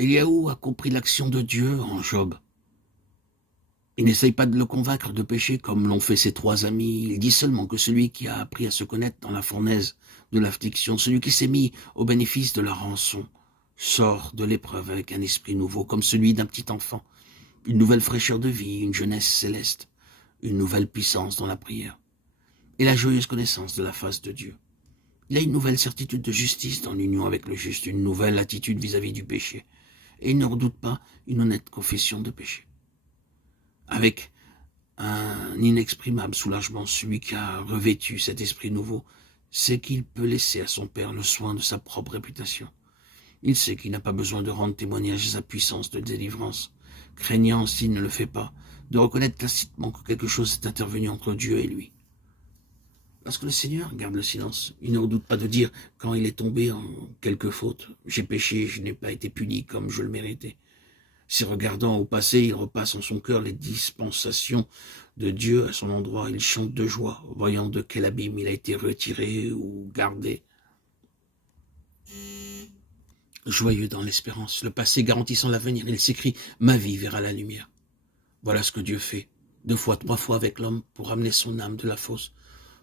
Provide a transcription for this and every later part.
Eliaou a compris l'action de Dieu en Job. Il n'essaye pas de le convaincre de pécher comme l'ont fait ses 3 amis. Il dit seulement que celui qui a appris à se connaître dans la fournaise de l'affliction, celui qui s'est mis au bénéfice de la rançon, sort de l'épreuve avec un esprit nouveau, comme celui d'un petit enfant, une nouvelle fraîcheur de vie, une jeunesse céleste, une nouvelle puissance dans la prière, et la joyeuse connaissance de la face de Dieu. Il a une nouvelle certitude de justice dans l'union avec le juste, une nouvelle attitude vis-à-vis du péché, et il ne redoute pas une honnête confession de péché. Avec un inexprimable soulagement, celui qui a revêtu cet esprit nouveau sait qu'il peut laisser à son Père le soin de sa propre réputation. Il sait qu'il n'a pas besoin de rendre témoignage de sa puissance de délivrance, craignant, s'il ne le fait pas, de reconnaître tacitement que quelque chose est intervenu entre Dieu et lui. Lorsque le Seigneur garde le silence, il ne redoute pas de dire, quand il est tombé en quelque faute, « J'ai péché, je n'ai pas été puni comme je le méritais ». Si regardant au passé, il repasse en son cœur les dispensations de Dieu à son endroit, il chante de joie, voyant de quel abîme il a été retiré ou gardé. Joyeux dans l'espérance, le passé garantissant l'avenir, il s'écrie « Ma vie verra la lumière ». Voilà ce que Dieu fait, 2 fois, 3 fois avec l'homme pour ramener son âme de la fosse,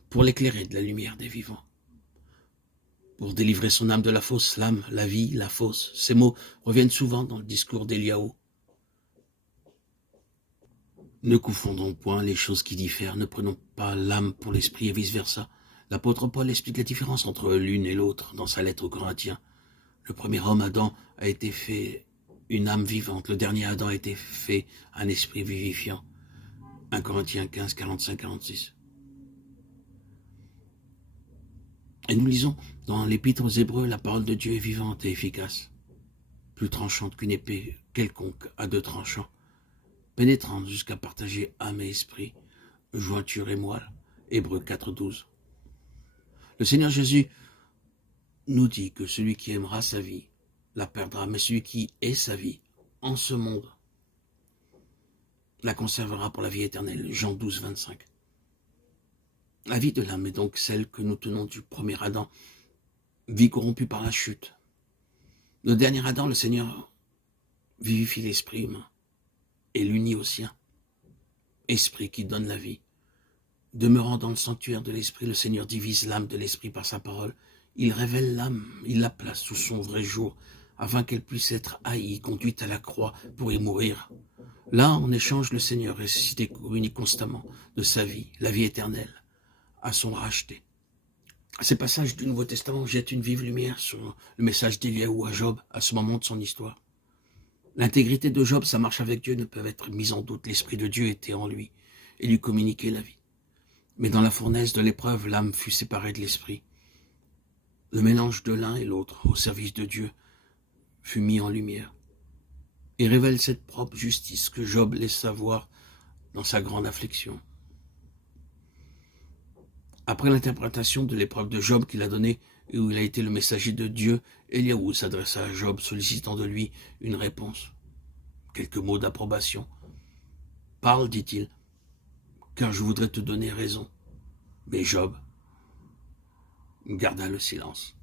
pour l'éclairer de la lumière des vivants. Pour délivrer son âme de la fosse, l'âme, la vie, la fosse. Ces mots reviennent souvent dans le discours d'Eliaou. Ne confondons point les choses qui diffèrent, ne prenons pas l'âme pour l'esprit et vice-versa. L'apôtre Paul explique la différence entre l'une et l'autre dans sa lettre aux Corinthiens. Le premier homme, Adam, a été fait une âme vivante. Le dernier Adam a été fait un esprit vivifiant. 1 Corinthiens 15, 45-46. Et nous lisons dans l'Épître aux Hébreux, la parole de Dieu est vivante et efficace, plus tranchante qu'une épée quelconque à 2 tranchants, pénétrante jusqu'à partager âme et esprit, jointure et moelle. Hébreux 4, 12. Le Seigneur Jésus nous dit que celui qui aimera sa vie la perdra, mais celui qui est sa vie en ce monde la conservera pour la vie éternelle. Jean 12, 25. La vie de l'âme est donc celle que nous tenons du premier Adam, vie corrompue par la chute. Le dernier Adam, le Seigneur, vivifie l'esprit humain et l'unit au sien. Esprit qui donne la vie. Demeurant dans le sanctuaire de l'esprit, le Seigneur divise l'âme de l'esprit par sa parole. Il révèle l'âme, il la place sous son vrai jour, afin qu'elle puisse être haïe, conduite à la croix pour y mourir. Là, en échange, le Seigneur ressuscité communique constamment de sa vie, la vie éternelle, à son racheté. Ces passages du Nouveau Testament jettent une vive lumière sur le message d'Eliaou à Job à ce moment de son histoire. L'intégrité de Job, sa marche avec Dieu ne peut être mise en doute. L'Esprit de Dieu était en lui et lui communiquait la vie. Mais dans la fournaise de l'épreuve, l'âme fut séparée de l'esprit. Le mélange de l'un et l'autre au service de Dieu fut mis en lumière et révèle cette propre justice que Job laissa voir dans sa grande affliction. Après l'interprétation de l'épreuve de Job qu'il a donnée et où il a été le messager de Dieu, Eliaou s'adressa à Job sollicitant de lui une réponse. Quelques mots d'approbation. « Parle, dit-il, car je voudrais te donner raison. » Mais Job garda le silence.